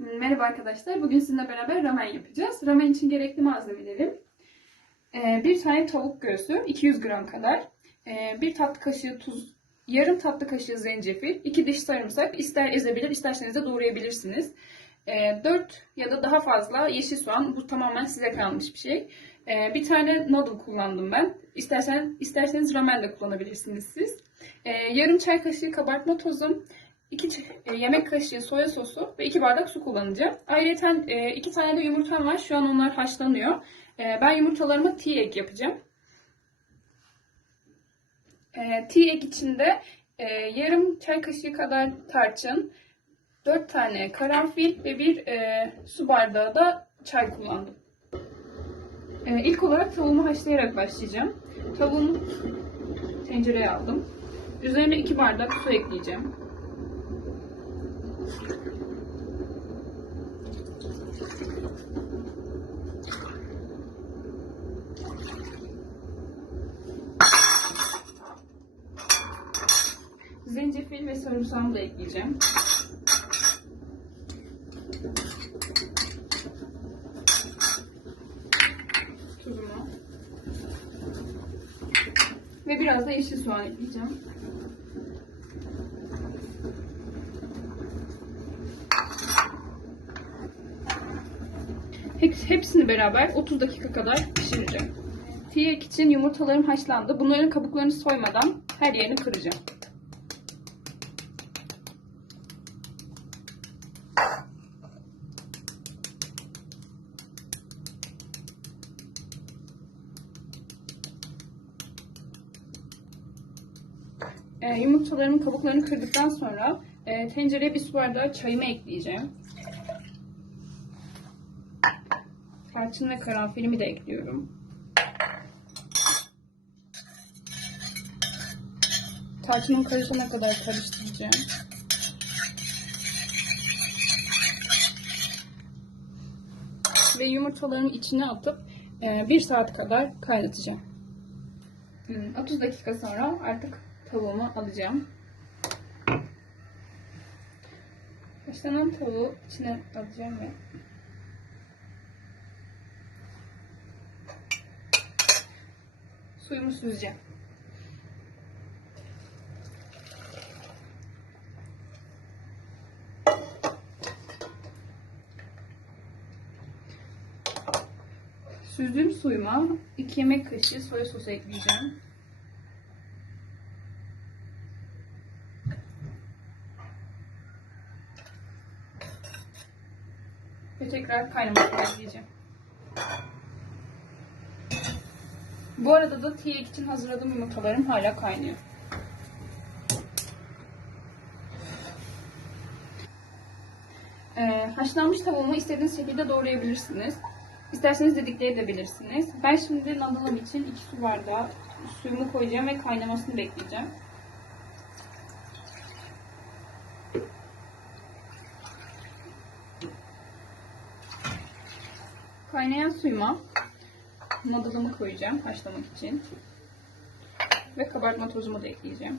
Merhaba arkadaşlar. Bugün sizinle beraber ramen yapacağız. Ramen için gerekli malzemelerim. Ee, bir tane tavuk göğsü, 200 gram kadar. Ee, bir tatlı kaşığı tuz, yarım tatlı kaşığı zencefil, iki diş sarımsak. İster ezebilir, isterseniz de doğrayabilirsiniz. Ee, 4 ya da daha fazla yeşil soğan. Bu tamamen size kalmış bir şey. Bir tane noodle kullandım ben. İstersen, isterseniz ramen de kullanabilirsiniz siz. Yarım çay kaşığı kabartma tozum, 2 yemek kaşığı soya sosu ve 2 bardak su kullanacağım. Ayrıca 2 tane de yumurtam var. Şu an onlar haşlanıyor. E, ben yumurtalarıma tea egg yapacağım. E, tea egg içinde e, yarım çay kaşığı kadar tarçın, 4 tane karanfil ve bir e, su bardağı da çay kullandım. E, ilk olarak tavuğumu haşlayarak başlayacağım. Tavuğumu tencereye aldım. Üzerine 2 bardak su ekleyeceğim. Zencefil ve sarımsağımı da ekleyeceğim. Tuzumu. Ve biraz da yeşil soğan ekleyeceğim. Hepsini beraber 30 dakika kadar pişireceğim. Tiyek için yumurtalarım haşlandı. Bunların kabuklarını soymadan her yerini kıracağım. Ee, yumurtalarımın kabuklarını kırdıktan sonra e, tencereye bir su bardağı çayımı ekleyeceğim. Tarçın ve karanfilimi de ekliyorum. Tarçının karışana kadar karıştıracağım. Ve yumurtalarımı içine atıp e, bir saat kadar kaynatacağım. 30 dakika sonra artık tavuğumu alacağım. Haşlanan tavuğu içine alacağım ve suyumu süzeceğim. Süzdüğüm suyuma 2 yemek kaşığı soya sosu ekleyeceğim. Ve tekrar kaynamasını ekleyeceğim. Bu arada da tiyek için hazırladığım yumurtalarım hala kaynıyor. Ee, haşlanmış tavuğumu istediğiniz şekilde doğrayabilirsiniz. İsterseniz didikleyebilirsiniz. Ben şimdi nadalım için 2 su bardağı suyumu koyacağım ve kaynamasını bekleyeceğim. Kaynayan suyuma nadalımı koyacağım haşlamak için. Ve kabartma tozumu da ekleyeceğim.